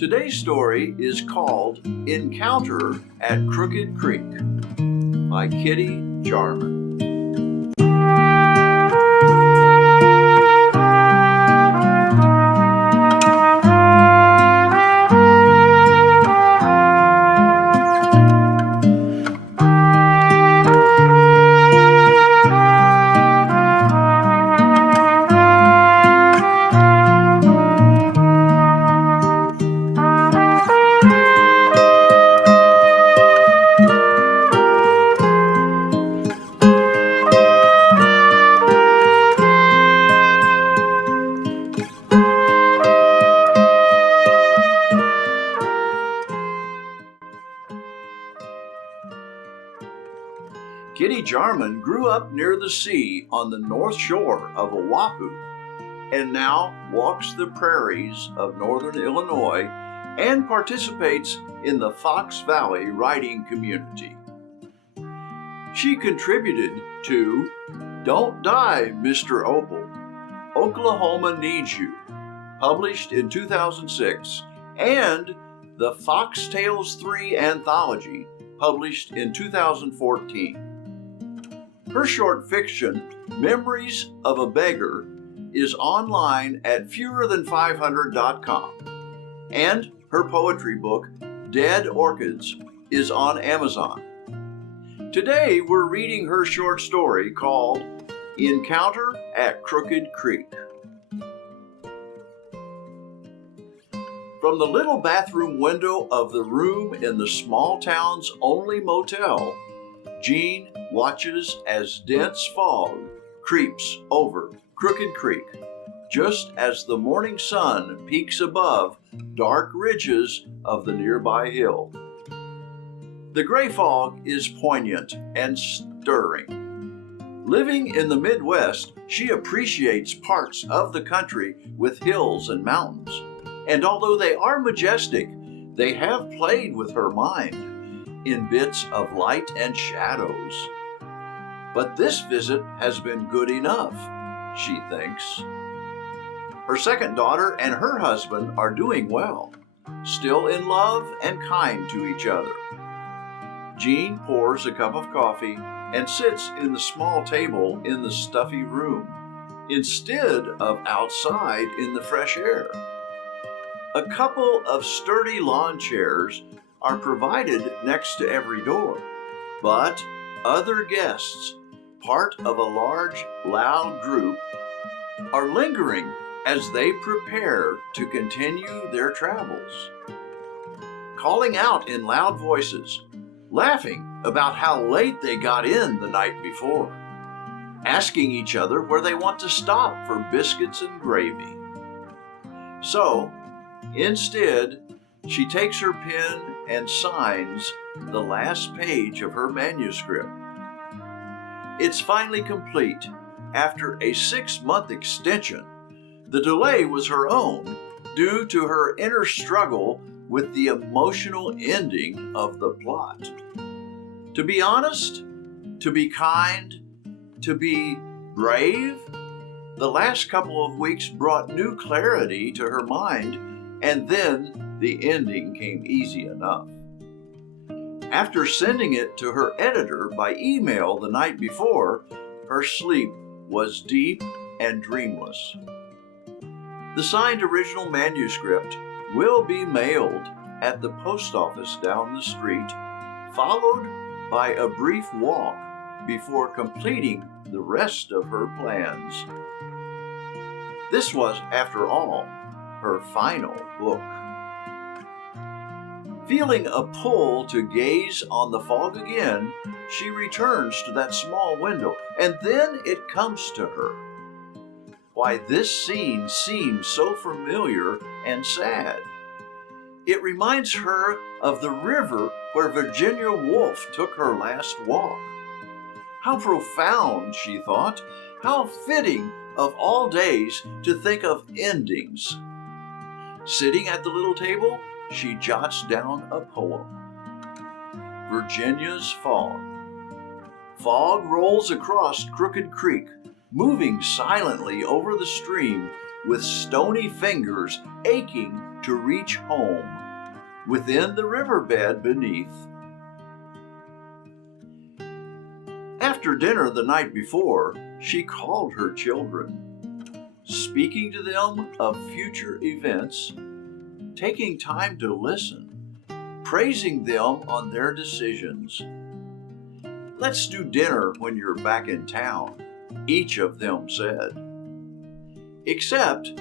Today's story is called Encounter at Crooked Creek by Kitty Jarman. Kitty Jarman grew up near the sea on the north shore of Oahu and now walks the prairies of northern Illinois and participates in the Fox Valley writing community. She contributed to Don't Die, Mr. Opal, Oklahoma Needs You, published in 2006, and the Fox Tales 3 anthology, published in 2014. Her short fiction, Memories of a Beggar, is online at fewerthan500.com, and her poetry book, Dead Orchids, is on Amazon. Today, we're reading her short story called Encounter at Crooked Creek. From the little bathroom window of the room in the small town's only motel, Jean watches as dense fog creeps over Crooked Creek, just as the morning sun peeks above dark ridges of the nearby hill. The gray fog is poignant and stirring. Living in the Midwest, she appreciates parts of the country with hills and mountains, and although they are majestic, they have played with her mind in bits of light and shadows. But this visit has been good enough, she thinks. Her second daughter and her husband are doing well, still in love and kind to each other. Jean pours a cup of coffee and sits in the small table in the stuffy room, instead of outside in the fresh air. A couple of sturdy lawn chairs are provided next to every door, but other guests, part of a large, loud group, are lingering as they prepare to continue their travels. Calling out in loud voices, laughing about how late they got in the night before, asking each other where they want to stop for biscuits and gravy. So, instead, she takes her pen and signs the last page of her manuscript. It's finally complete after a 6-month extension. The delay was her own due to her inner struggle with the emotional ending of the plot. To be honest, to be kind, to be brave, the last couple of weeks brought new clarity to her mind, and then the ending came easy enough. After sending it to her editor by email the night before, her sleep was deep and dreamless. The signed original manuscript will be mailed at the post office down the street, followed by a brief walk before completing the rest of her plans. This was, after all, her final book. Feeling a pull to gaze on the fog again, she returns to that small window, and then it comes to her. Why, this scene seems so familiar and sad. It reminds her of the river where Virginia Woolf took her last walk. How profound, she thought, how fitting of all days to think of endings. Sitting at the little table, she jots down a poem. Virginia's Fog. Fog rolls across Crooked Creek, moving silently over the stream with stony fingers aching to reach home within the riverbed beneath. After dinner the night before, she called her children, speaking to them of future events, taking time to listen, praising them on their decisions. "Let's do dinner when you're back in town," each of them said. Except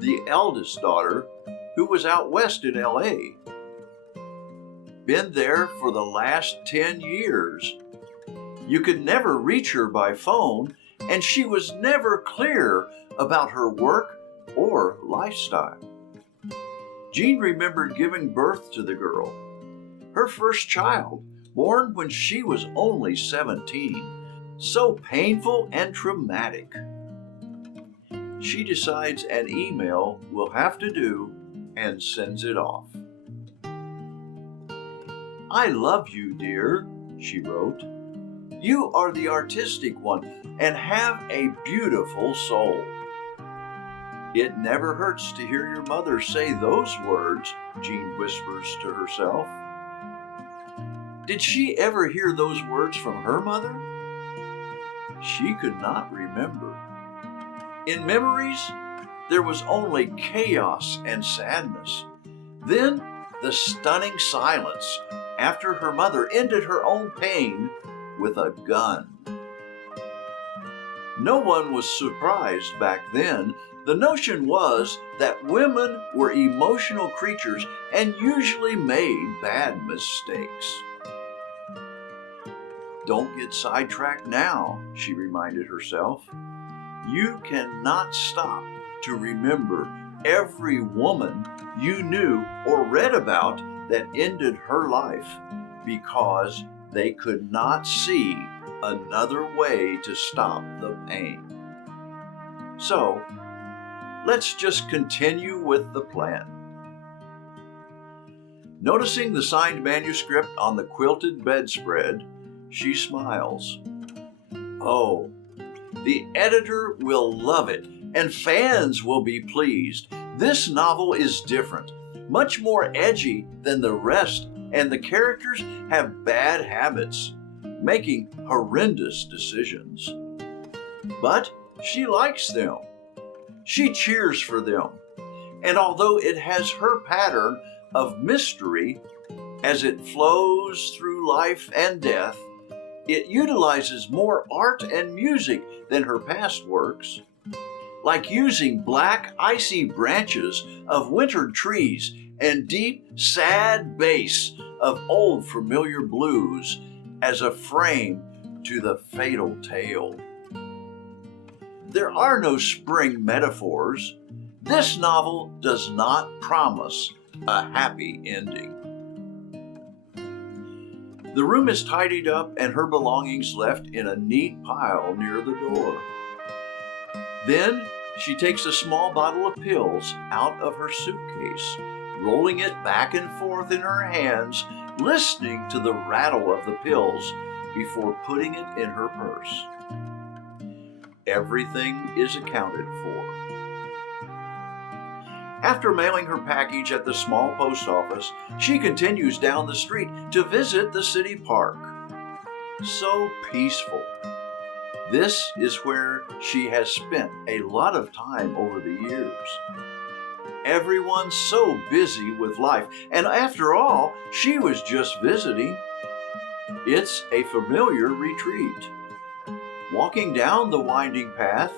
the eldest daughter, who was out west in LA. Been there for the last 10 years. You could never reach her by phone, and she was never clear about her work or lifestyle. Jean remembered giving birth to the girl, her first child, born when she was only 17. So painful and traumatic. She decides an email will have to do and sends it off. "I love you, dear," she wrote. "You are the artistic one and have a beautiful soul." "It never hurts to hear your mother say those words," Jean whispers to herself. Did she ever hear those words from her mother? She could not remember. In memories, there was only chaos and sadness. Then the stunning silence after her mother ended her own pain with a gun. No one was surprised back then. The notion was that women were emotional creatures and usually made bad mistakes. "Don't get sidetracked now," she reminded herself. "You cannot stop to remember every woman you knew or read about that ended her life because they could not see another way to stop the pain." So, let's just continue with the plan. Noticing the signed manuscript on the quilted bedspread, she smiles. "Oh, the editor will love it, and fans will be pleased. This novel is different, much more edgy than the rest, and the characters have bad habits, making horrendous decisions. But she likes them. She cheers for them, and although it has her pattern of mystery as it flows through life and death, it utilizes more art and music than her past works, like using black, icy branches of wintered trees and deep, sad bass of old familiar blues as a frame to the fatal tale. There are no spring metaphors. This novel does not promise a happy ending. The room is tidied up and her belongings left in a neat pile near the door. Then she takes a small bottle of pills out of her suitcase, rolling it back and forth in her hands, listening to the rattle of the pills before putting it in her purse. Everything is accounted for. After mailing her package at the small post office, she continues down the street to visit the city park. So peaceful. This is where she has spent a lot of time over the years. Everyone's so busy with life, and after all, she was just visiting. It's a familiar retreat. Walking down the winding path,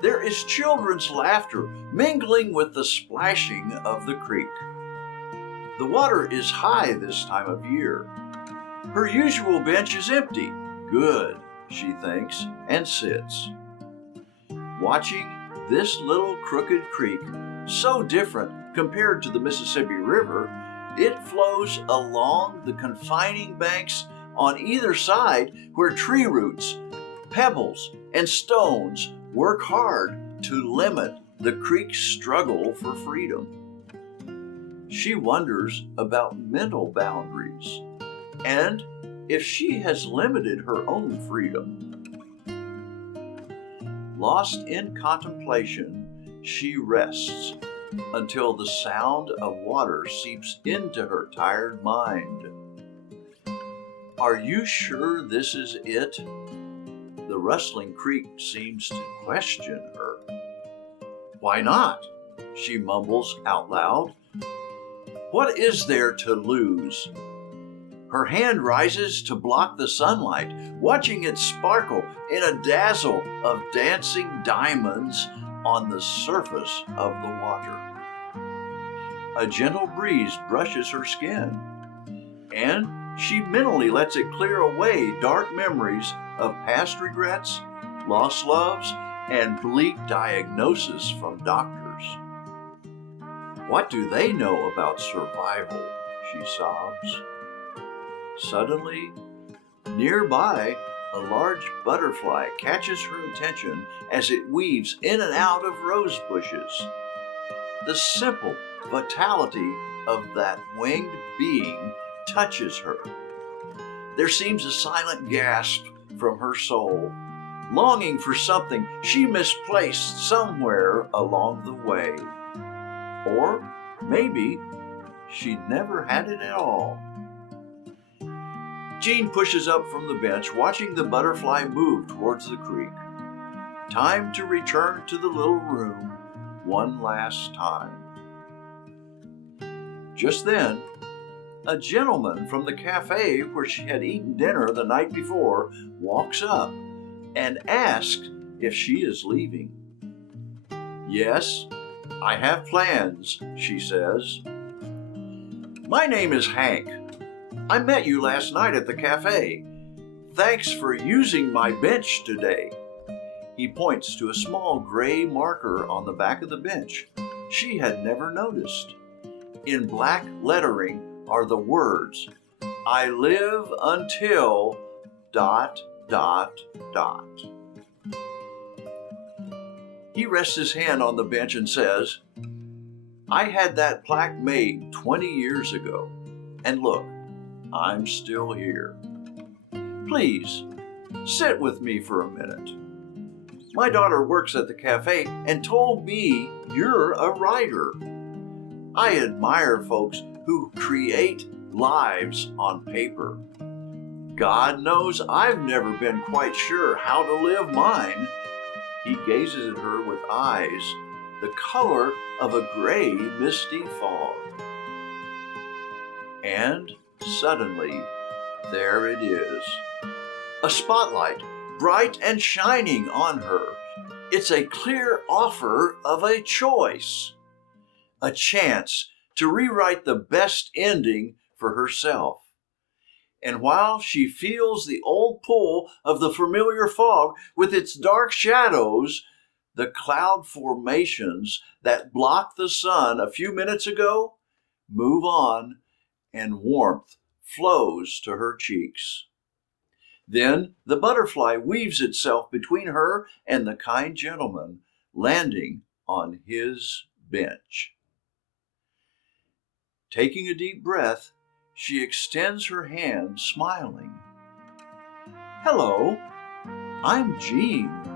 there is children's laughter mingling with the splashing of the creek. The water is high this time of year. Her usual bench is empty. Good, she thinks, and sits. Watching this little crooked creek, so different compared to the Mississippi River, it flows along the confining banks on either side where tree roots, pebbles, and stones work hard to limit the creek's struggle for freedom. She wonders about mental boundaries and if she has limited her own freedom. Lost in contemplation, she rests until the sound of water seeps into her tired mind. Are you sure this is it? The rustling creek seems to question her. Why not? She mumbles out loud. What is there to lose? Her hand rises to block the sunlight, watching it sparkle in a dazzle of dancing diamonds on the surface of the water. A gentle breeze brushes her skin, and she mentally lets it clear away dark memories of past regrets, lost loves, and bleak diagnoses from doctors. What do they know about survival? She sobs. Suddenly, nearby, a large butterfly catches her attention as it weaves in and out of rose bushes. The simple vitality of that winged being touches her. There seems a silent gasp from her soul, longing for something she misplaced somewhere along the way. Or maybe she never had it at all. Jean pushes up from the bench, watching the butterfly move towards the creek. Time to return to the little room one last time. Just then, a gentleman from the cafe where she had eaten dinner the night before walks up and asks if she is leaving. Yes, I have plans, she says. My name is Hank. I met you last night at the cafe. Thanks for using my bench today. He points to a small gray marker on the back of the bench she had never noticed. In black lettering are the words, I live until ... He rests his hand on the bench and says, I had that plaque made 20 years ago, and look, I'm still here. Please, sit with me for a minute. My daughter works at the cafe and told me you're a writer. I admire folks who create lives on paper. God knows I've never been quite sure how to live mine. He gazes at her with eyes the color of a gray, misty fog. And suddenly, there it is. A spotlight, bright and shining on her. It's a clear offer of a choice. A chance to rewrite the best ending for herself. And while she feels the old pull of the familiar fog with its dark shadows, the cloud formations that blocked the sun a few minutes ago move on, and warmth flows to her cheeks. Then the butterfly weaves itself between her and the kind gentleman, landing on his bench. Taking a deep breath, she extends her hand, smiling. Hello, I'm Jean.